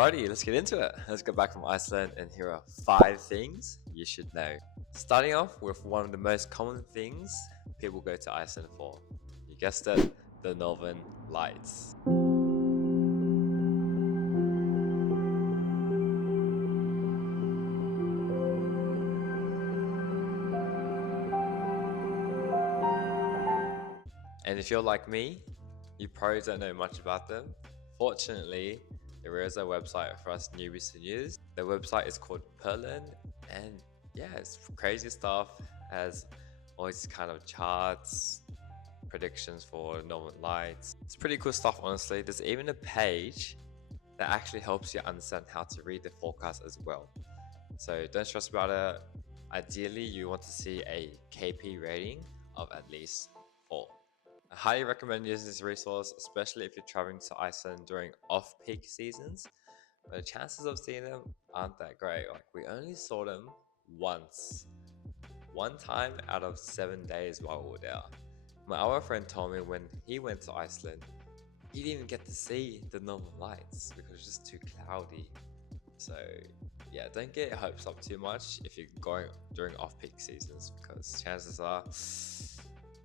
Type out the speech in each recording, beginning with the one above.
Alrighty, let's get into it. Let's go back from Iceland, and here are 5 things you should know. Starting off with one of the most common things people go to Iceland for. You guessed it, the Northern Lights. And if you're like me, you probably don't know much about them. Fortunately, there is a website for us newbies to use. The website is called Perlin, and yeah, it's crazy stuff. Has all these kind of charts, predictions for northern lights. It's pretty cool stuff, honestly. There's even a page that actually helps you understand how to read the forecast as well. So don't stress about it. Ideally, you want to see a KP rating of at least 4. I highly recommend using this resource, especially if you're traveling to Iceland during off-peak seasons, but the chances of seeing them aren't that great. Like, we only saw them once. One time out of 7 days while we were there. My other friend told me when he went to Iceland, he didn't even get to see the northern lights because it was just too cloudy. So yeah, don't get your hopes up too much if you're going during off-peak seasons, because chances are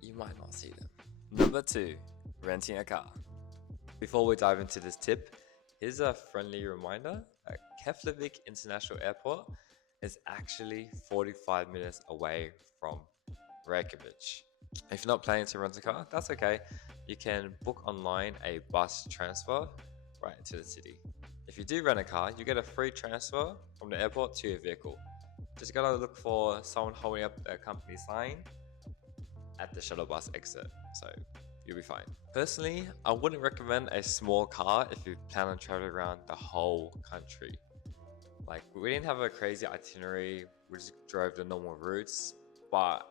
you might not see them. Number 2, renting a car. Before we dive into this tip, here's a friendly reminder that Keflavik International Airport is actually 45 minutes away from Reykjavik. If you're not planning to rent a car, that's okay. You can book online a bus transfer right into the city. If you do rent a car, you get a free transfer from the airport to your vehicle. Just gotta look for someone holding up a company sign at the shuttle bus exit, so you'll be fine. Personally, I wouldn't recommend a small car if you plan on traveling around the whole country. Like, we didn't have a crazy itinerary, we just drove the normal routes, but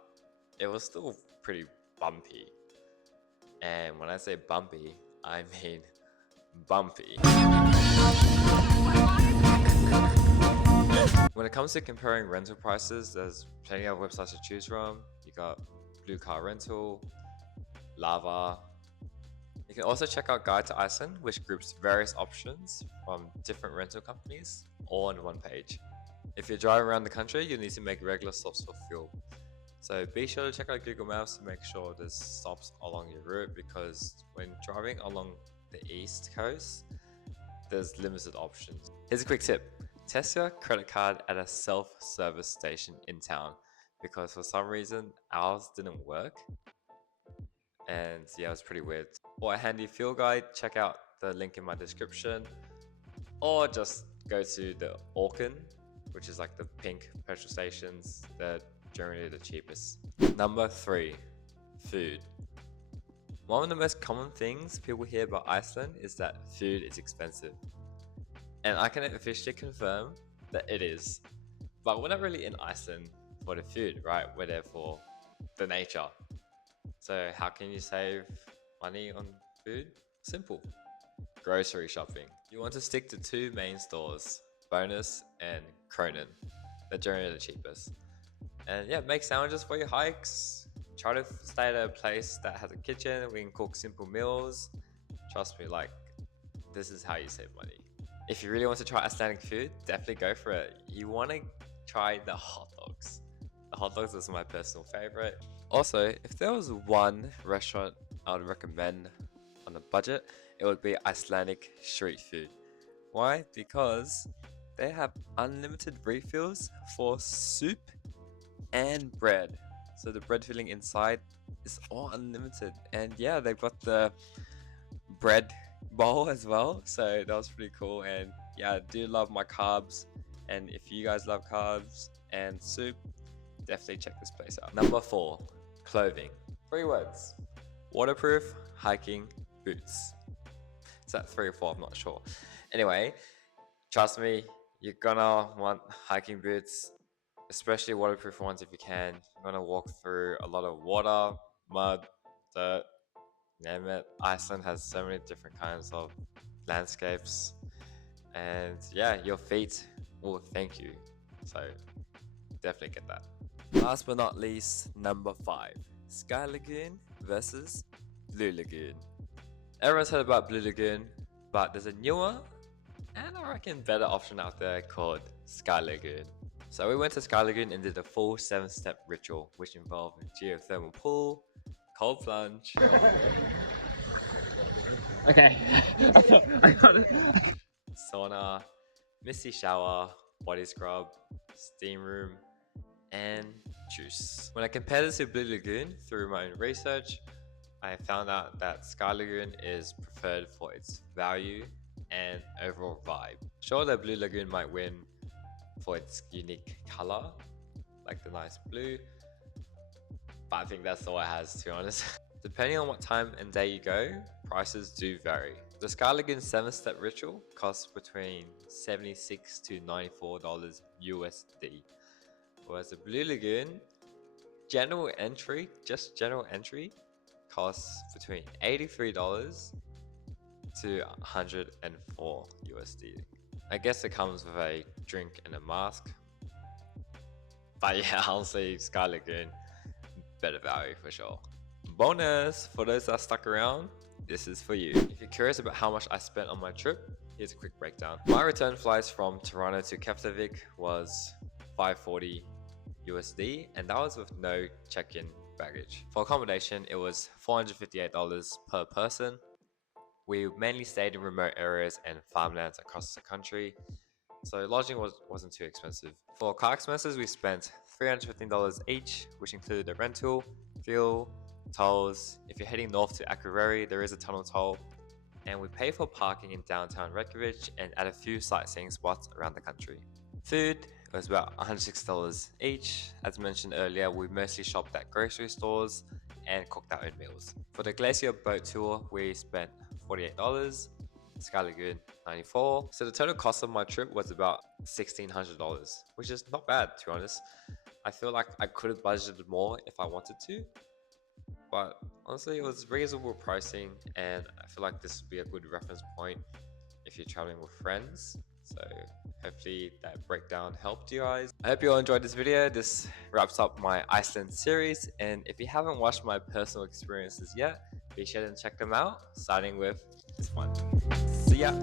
it was still pretty bumpy. And when I say bumpy, I mean bumpy. When it comes to comparing rental prices, there's plenty of websites to choose from. You got Blue Car Rental, Lava. You can also check out Guide to Iceland, which groups various options from different rental companies all on one page. If you're driving around the country, you need to make regular stops for fuel. So be sure to check out Google Maps to make sure there's stops along your route, because when driving along the east coast, there's limited options. Here's a quick tip. Test your credit card at a self-service station in town, because for some reason ours didn't work, and yeah, it was pretty weird. For a handy fuel guide, check out the link in my description, or just go to the Orkin, which is like the pink petrol stations. They're generally the cheapest. Number 3, food. One of the most common things people hear about Iceland is that food is expensive. And I can officially confirm that it is. But we're not really in Iceland for the food, right? We're there for the nature. So how can you save money on food? Simple. Grocery shopping. You want to stick to 2 main stores, Bonus and Cronin. They're generally the cheapest. And yeah, make sandwiches for your hikes. Try to stay at a place that has a kitchen. We can cook simple meals. Trust me, like, this is how you save money. If you really want to try Icelandic food, definitely go for it. You want to try the hot dogs. The hot dogs is my personal favorite. Also, if there was one restaurant I would recommend on a budget, it would be Icelandic street food. Why? Because they have unlimited refills for soup and bread. So the bread filling inside is all unlimited. And yeah, they've got the bread bowl as well, so that was pretty cool. And yeah, I do love my carbs, and if you guys love carbs and soup, definitely check this place out. Number 4, clothing. 3 words: waterproof hiking boots. Is that 3 or 4? I'm not sure. Anyway, trust me, you're gonna want hiking boots, especially waterproof ones if you can. You're gonna walk through a lot of water, mud, dirt, name it. Iceland has so many different kinds of landscapes, and yeah, your feet will thank you. So definitely get that. Last but not least, number 5, Sky Lagoon versus Blue Lagoon. Everyone's heard about Blue Lagoon, but there's a newer and I reckon better option out there called Sky Lagoon. So we went to Sky Lagoon and did a full 7-step ritual, which involved a geothermal pool, cold plunge, Okay. I got it. sauna, misty shower, body scrub, steam room, and juice. When I compared this to Blue Lagoon through my own research, I found out that Sky Lagoon is preferred for its value and overall vibe. Sure, the Blue Lagoon might win for its unique color, like the nice blue, but I think that's all it has, to be honest. Depending on what time and day you go, prices do vary. The Sky Lagoon 7-step ritual costs between $76 to $94 USD, whereas the Blue Lagoon general entry, just general entry, costs between $83 to $104 USD. I guess it comes with a drink and a mask, but yeah, honestly, Sky Lagoon, better value for sure. Bonus for those that stuck around, this is for you. If you're curious about how much I spent on my trip, here's a quick breakdown. My return flights from Toronto to Keflavik was $540 USD, and that was with no check-in baggage. For accommodation, it was $458 per person. We mainly stayed in remote areas and farmlands across the country, so lodging wasn't too expensive. For car expenses, we spent $315 each, which included a rental, fuel, tolls. If you're heading north to Akureyri, there is a tunnel toll, and we pay for parking in downtown Reykjavik and at a few sightseeing spots around the country. Food was about $106 each. As mentioned earlier, we mostly shopped at grocery stores and cooked our own meals. For the glacier boat tour, we spent $48, Sky Lagoon $94. So the total cost of my trip was about $1,600, which is not bad, to be honest. I feel like I could have budgeted more if I wanted to, but honestly, it was reasonable pricing, and I feel like this would be a good reference point if you're traveling with friends. So hopefully that breakdown helped you guys. I hope you all enjoyed this video. This wraps up my Iceland series, and if you haven't watched my personal experiences yet, be sure to check them out, starting with this one. See ya!